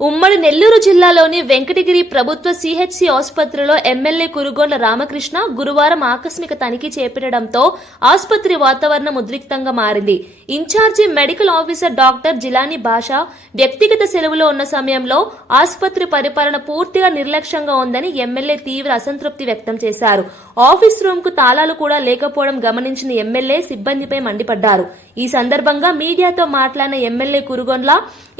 ఉమ్మడి నెల్లూరు జిల్లాలోని వెంకటగిరి ప్రభుత్వ సిహెచ్సి ఆసుపత్రిలో ఎమ్మెల్యే కురుగోళ్ళ రామకృష్ణ గురువారం ఆకస్మిక తనిఖీ చేపట్టడంతో ఆసుపత్రి వాతావరణం ఉద్రిక్తంగా మారింది. Incharge medical officer doctor Jilani Basha వ్యక్తిగత సెలవులో ఉన్న సమయంలో ఆసుపత్రి పరిపాలన పూర్తిగా నిర్లక్ష్యంగా ఉందని ఎమ్మెల్యే తీవ్ర అసంతృప్తి వ్యక్తం చేశారు. ఆఫీస్ రూమ్కు తాళాలు కూడా లేకపోవడం గమనించిన ఎమ్మెల్యే సిబ్బందిపై మండిపడ్డారు. ఈ సందర్భంగా మీడియాతో మాట్లాడిన MLA Kurugondla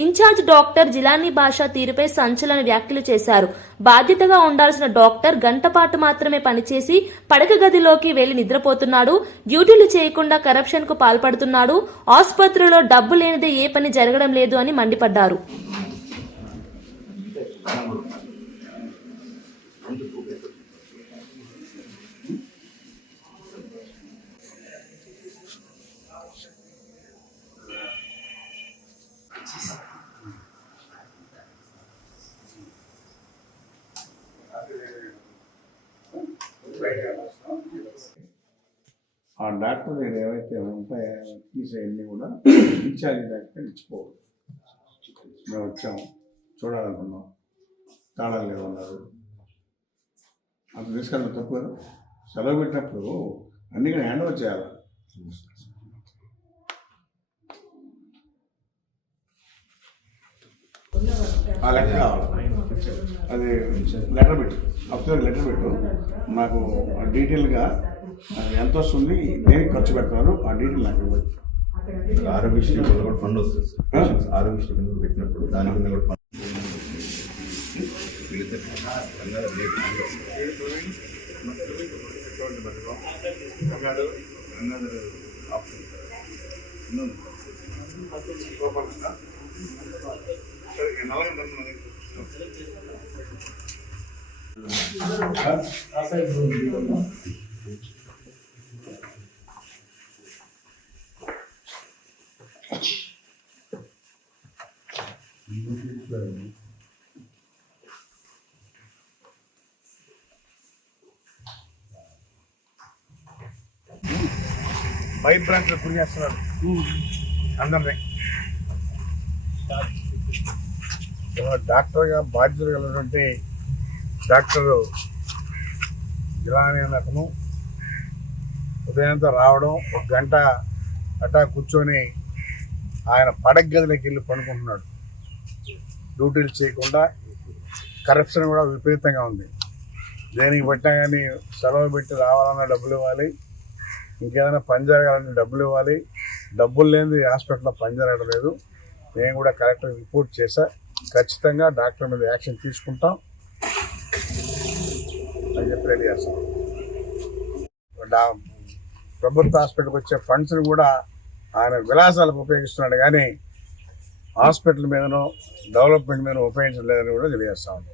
incharge doctor Jilani Basha తీరుపై సంచలన వ్యాఖ్యలు చేశారు. బాధ్యతగా ఉండాల్సిన డాక్టర్ గంటపాటు మాత్రమే పనిచేసి పడక గదిలోకి వెళ్ళి నిద్రపోతున్నాడు. డ్యూటీలు చేయకుండా కరప్షన్కు పాల్పడుతున్నాడు. ఆసుపత్రిలో డబ్బు లేనిదే ఏ పని జరగడం లేదు అని మండిపడ్డారు. ఆ డాక్టర్ దగ్గర ఏవైతే ఉంటాయో తీసేయన్నీ కూడా ఇన్ఛార్జ్ డాక్టర్ ఇచ్చిపోవాలి మేము వచ్చాము చూడాలనుకున్నాం తాళాలు లేవన్నారు. అంత తీసుకెళ్ళిన తప్పు కదా? సెలవు పెట్టినప్పుడు అన్ని కూడా హ్యాండ్ ఓవర్ చేయాలి. ఆ లెక్క కావాలి. అది లెటర్ పెట్టు. అప్పుడు లెటర్ పెట్టు. నాకు డీటెయిల్గా ఎంత వస్తుంది దేనికి ఖర్చు పెడతారు ఆ డీటెయిల్ నాకు ఇవ్వండి ఆరోగ్యశ్రీ కింద కూడా ఫండ్ వస్తుంది సార్. ఆరోగ్యశ్రీ కింద పెట్టినప్పుడు దాని కింద కూడా ఫండ్ మిగతా కంగారు లేదు. భయభ్రాంతులు గురి చేస్తున్నారు అందరినీ డాక్టర్గా బాధ్యత కలిగినటువంటి డాక్టర్ జిలానీ అతను ఉదయంతో రావడం ఒక గంట అటా కూర్చొని ఆయన పడగ గదిలోకి వెళ్ళి పనుకుంటున్నాడు డ్యూటీలు చేయకుండా కరప్షన్ కూడా విపరీతంగా ఉంది. దేనికి పెట్టినా కానీ సెలవు పెట్టి రావాలన్నా డబ్బులు ఇవ్వాలి. ఇంకేదైనా పని జరగాలని డబ్బులు ఇవ్వాలి. డబ్బులు లేనిది హాస్పిటల్లో పని జరగడం లేదు నేను కూడా కరెక్ట్గా రిపోర్ట్ చేశా. ఖచ్చితంగా డాక్టర్ మీద యాక్షన్ తీసుకుంటాం. అని చెప్పి రెడీ చేస్తాం ప్రభుత్వ హాస్పిటల్కి వచ్చే ఫండ్స్ని కూడా ఆయన విలాసాలకు ఉపయోగిస్తున్నాడు. కానీ హాస్పిటల్ మీదనో డెవలప్మెంట్ మీద ఉపయోగించడం లేదని కూడా తెలియజేస్తా ఉన్నాం.